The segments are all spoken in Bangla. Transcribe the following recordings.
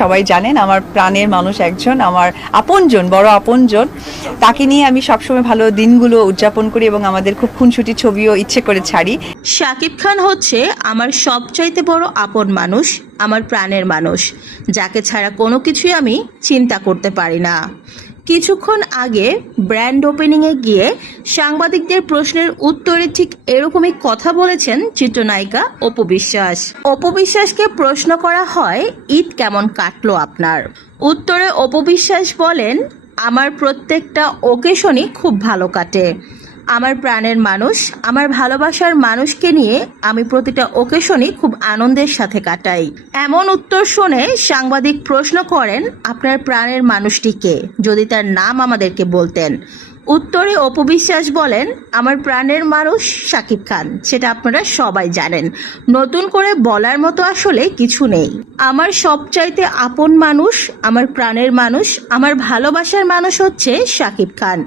সবাই জানেন আমার প্রাণের মানুষ একজন, আমার আপনজন, বড় আপনজন। তাকে নিয়ে আমি সবসময় ভালো দিনগুলো উদযাপন করি এবং আমাদের খুব খুনসুটি ছবিও ইচ্ছে করে ছাড়ি। শাকিব খান হচ্ছে আমার সবচাইতে বড় আপন মানুষ, আমার প্রাণের মানুষ, যাকে ছাড়া কোনো কিছুই আমি চিন্তা করতে পারি না। কিছুক্ষণ আগে ব্র্যান্ড ওপেনিংয়ে গিয়ে সাংবাদিকদের প্রশ্নের উত্তরে ঠিক এরকমই কথা বলেছেন চিত্রনায়িকা অপু বিশ্বাস। অপু বিশ্বাসকে প্রশ্ন করা হয়, ঈদ কেমন কাটলো আপনার? উত্তরে অপু বিশ্বাস বলেন, আমার প্রত্যেকটা ওকেশনই খুব ভালো কাটে। আমার প্রাণের মানুষ, আমার ভালোবাসার মানুষকে নিয়ে আমি প্রতিটা ওকেশনই খুব আনন্দের সাথে কাটাই। এমন উত্তর শুনে সাংবাদিক প্রশ্ন করেন, আপনার প্রাণের মানুষটি কে, যদি তার নাম আমাদেরকে বলতেন। উত্তরে অপু বিশ্বাস বলেন, আমার প্রাণের মানুষ শাকিব খান, সেটা আপনারা সবাই জানেন, নতুন করে বলার মতো আসলে কিছু নেই। আমার সবচাইতে আপন মানুষ, আমার প্রাণের মানুষ, আমার ভালোবাসার মানুষ হচ্ছে শাকিব খান,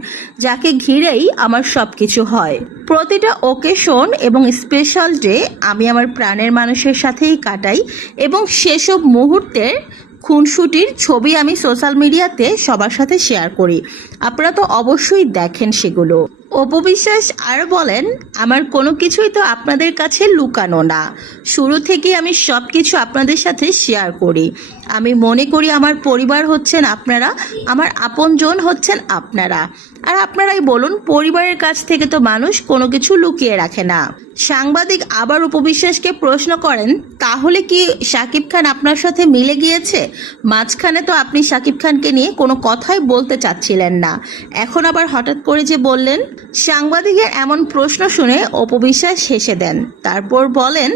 যাকে ঘিরেই আমার সবকিছু হয়। প্রতিটা ওকেশন এবং স্পেশাল ডে আমি আমার প্রাণের মানুষের সাথেই কাটাই এবং সেসব মুহূর্তের খুনসুটির ছবি আমি সোশ্যাল মিডিয়াতে সবার সাথে শেয়ার করি। আপনারা তো অবশ্যই দেখেন সেগুলো। অপু বিশ্বাস আরও বলেন, আমার কোনো কিছুই তো আপনাদের কাছে লুকানো না, শুরু থেকে আমি সব কিছু আপনাদের সাথে শেয়ার করি। আমি মনে করি আমার পরিবার হচ্ছেন আপনারা, আমার আপনজন হচ্ছেন আপনারা। আর আপনারাই বলুন, পরিবারের কাছ থেকে তো মানুষ কোনো কিছু লুকিয়ে রাখে না। সাংবাদিক আবার অপু বিশ্বাসকে প্রশ্ন করেন, তাহলে কি শাকিব খান আপনার সাথে মিলে গিয়েছে? মাঝখানে তো আপনি শাকিব খানকে নিয়ে কোনো কথাই বলতে চাচ্ছিলেন না, এখন আবার হঠাৎ করে যে বললেন। সাংবাদিকের এমন প্রশ্ন শুনে অপু বিশ্বাস হেসে দেন, তারপর বলেন,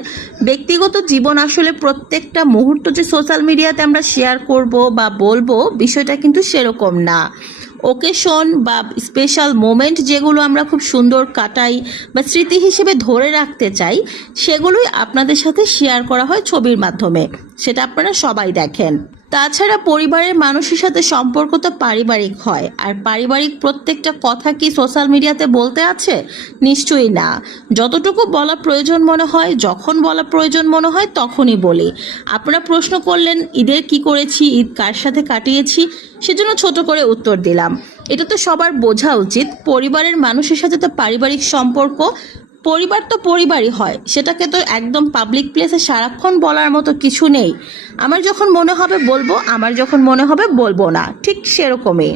ব্যক্তিগত জীবন আসলে প্রত্যেকটা মুহূর্ত যে সোশ্যাল মিডিয়াতে আমরা শেয়ার করব বা বলবো, বিষয়টা কিন্তু সেরকম না। ওকেশন বা স্পেশাল মোমেন্ট যেগুলো আমরা খুব সুন্দর কাটাই বা স্মৃতি হিসেবে ধরে রাখতে চাই, সেগুলোই আপনাদের সাথে শেয়ার করা হয় ছবির মাধ্যমে, সেটা আপনারা সবাই দেখেন। তাছাড়া পরিবারের মানুষের সাথে সম্পর্ক তো পারিবারিক হয়, আর পারিবারিক প্রত্যেকটা কথা কি সোশ্যাল মিডিয়াতে বলতে আছে? নিশ্চয়ই না। যতটুকু বলা প্রয়োজন মনে হয়, যখন বলা প্রয়োজন মনে হয় তখনই বলি। আপনারা প্রশ্ন করলেন ঈদের কি করেছি, ঈদ কার সাথে কাটিয়েছি, সেজন্য ছোট করে উত্তর দিলাম। এটা তো সবার বোঝা উচিত, পরিবারের মানুষের সাথে তো পারিবারিক সম্পর্ক, পরিবার তো পরিবারই হয়, সেটাকে তো একদম পাবলিক প্লেসে সারাক্ষণ বলার মতো কিছু নেই। আমার যখন মনে হবে বলবো, আমার যখন মনে হবে বলবো না, ঠিক সেরকমই।